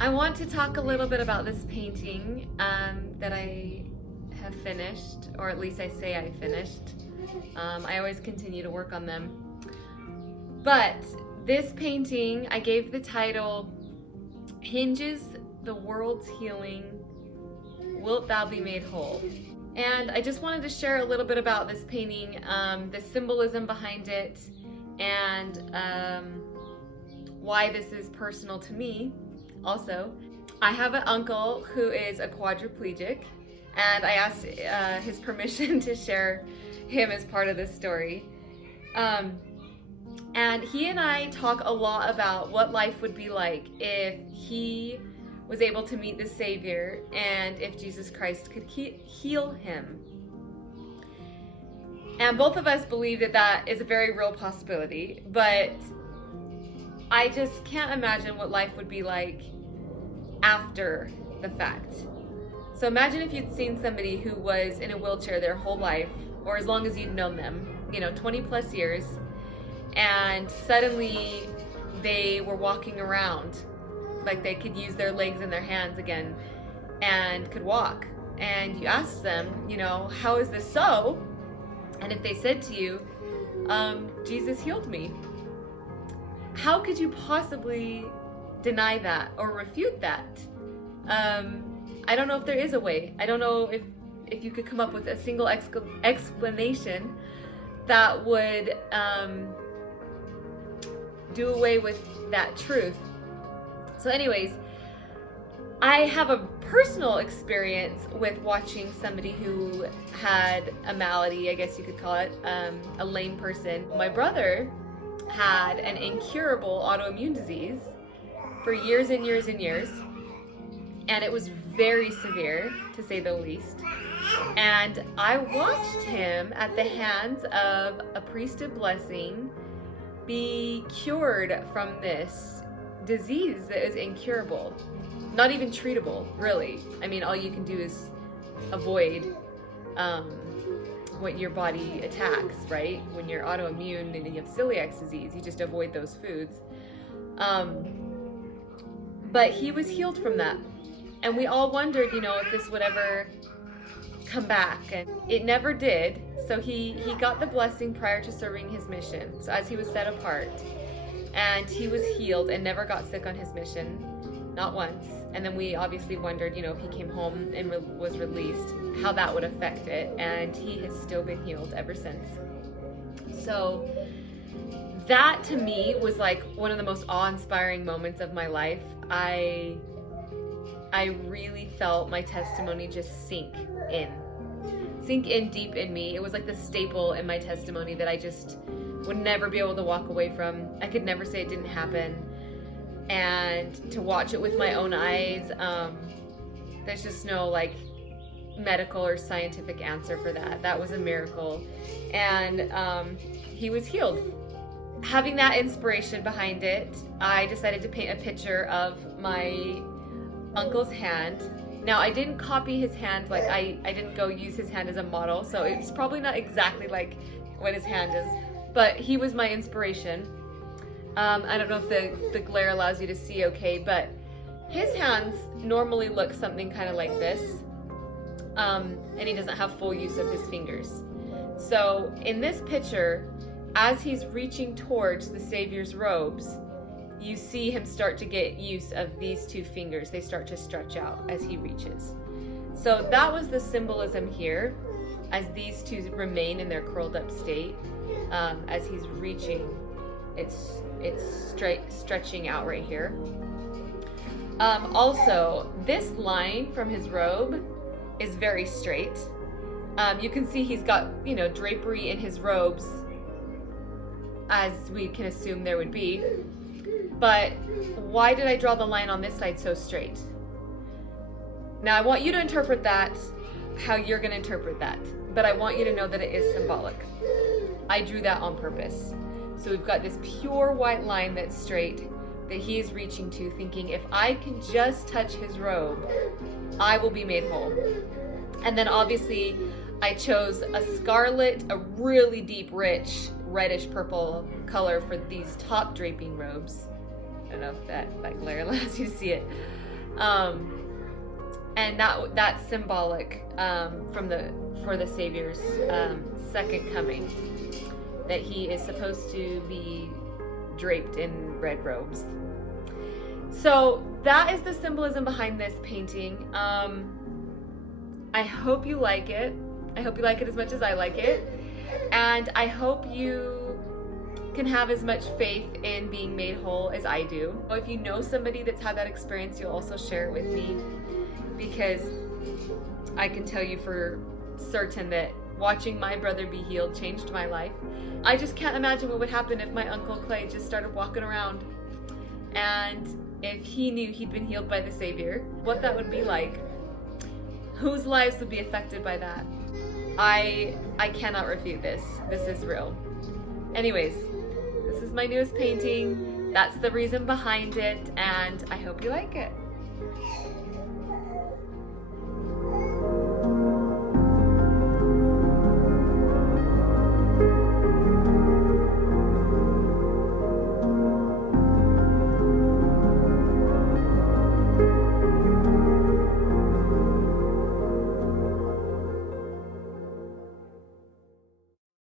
I want to talk a little bit about this painting that I have finished, or at least I say I finished. I always continue to work on them. But this painting, I gave the title, Hinges, the World's Healing, Wilt Thou Be Made Whole? And I just wanted to share a little bit about this painting, the symbolism behind it, and why this is personal to me. Also, I have an uncle who is a quadriplegic, and I asked his permission to share him as part of this story. And he and I talk a lot about what life would be like if he was able to meet the Savior and if Jesus Christ could heal him. And both of us believe that that is a very real possibility, but I just can't imagine what life would be like after the fact. So imagine if you'd seen somebody who was in a wheelchair their whole life, or as long as you'd known them, 20 plus years, and suddenly they were walking around, like they could use their legs and their hands again and could walk. And you asked them, how is this so? And if they said to you, Jesus healed me, how could you possibly deny that or refute that? I don't know if there is a way. I don't know if you could come up with a single explanation that would do away with that truth. So anyways, I have a personal experience with watching somebody who had a malady, I guess you could call it, a lame person. My brother had an incurable autoimmune disease for years and years and years, and it was very severe, to say the least. And I watched him at the hands of a priesthood blessing be cured from this disease that is incurable, not even treatable, really. I mean, all you can do is avoid what your body attacks, right? When you're autoimmune and you have celiac disease, you just avoid those foods. But he was healed from that. And we all wondered, if this would ever come back, and it never did. So he got the blessing prior to serving his mission, so as he was set apart, and he was healed and never got sick on his mission, not once. And then we obviously wondered, if he came home and was released, how that would affect it, and he has still been healed ever since. So that to me was like one of the most awe-inspiring moments of my life. I really felt my testimony just sink in deep in me. It was like the staple in my testimony that I just would never be able to walk away from. I could never say it didn't happen. And to watch it with my own eyes, there's just no medical or scientific answer for that. That was a miracle. And he was healed. Having that inspiration behind it, I decided to paint a picture of my uncle's hand. Now, I didn't copy his hand, I didn't go use his hand as a model, so it's probably not exactly like what his hand is, but he was my inspiration. I don't know if the glare allows you to see okay, but his hands normally look something kind of like this, and he doesn't have full use of his fingers. So in this picture, as he's reaching towards the Savior's robes, you see him start to get use of these two fingers. They start to stretch out as he reaches. So that was the symbolism here, as these two remain in their curled up state. As he's reaching, it's stretching out right here. Also, this line from his robe is very straight. You can see he's got, drapery in his robes, as we can assume there would be. But why did I draw the line on this side so straight? Now, I want you to interpret that how you're going to interpret that, but I want you to know that it is symbolic. I drew that on purpose. So we've got this pure white line that's straight that he is reaching to, thinking, if I can just touch his robe, I will be made whole. And then obviously I chose a scarlet, a really deep, rich, reddish purple color for these top draping robes. I don't know if that glare allows you to see it. And that's symbolic for the Savior's second coming, that he is supposed to be draped in red robes. So that is the symbolism behind this painting. I hope you like it. I hope you like it as much as I like it. And I hope you can have as much faith in being made whole as I do. If you know somebody that's had that experience, you'll also share it with me, because I can tell you for certain that watching my brother be healed changed my life. I just can't imagine what would happen if my Uncle Clay just started walking around, and if he knew he'd been healed by the Savior, what that would be like. Whose lives would be affected by that? I cannot refute this. This is real. Anyways, this is my newest painting. That's the reason behind it, and I hope you like it.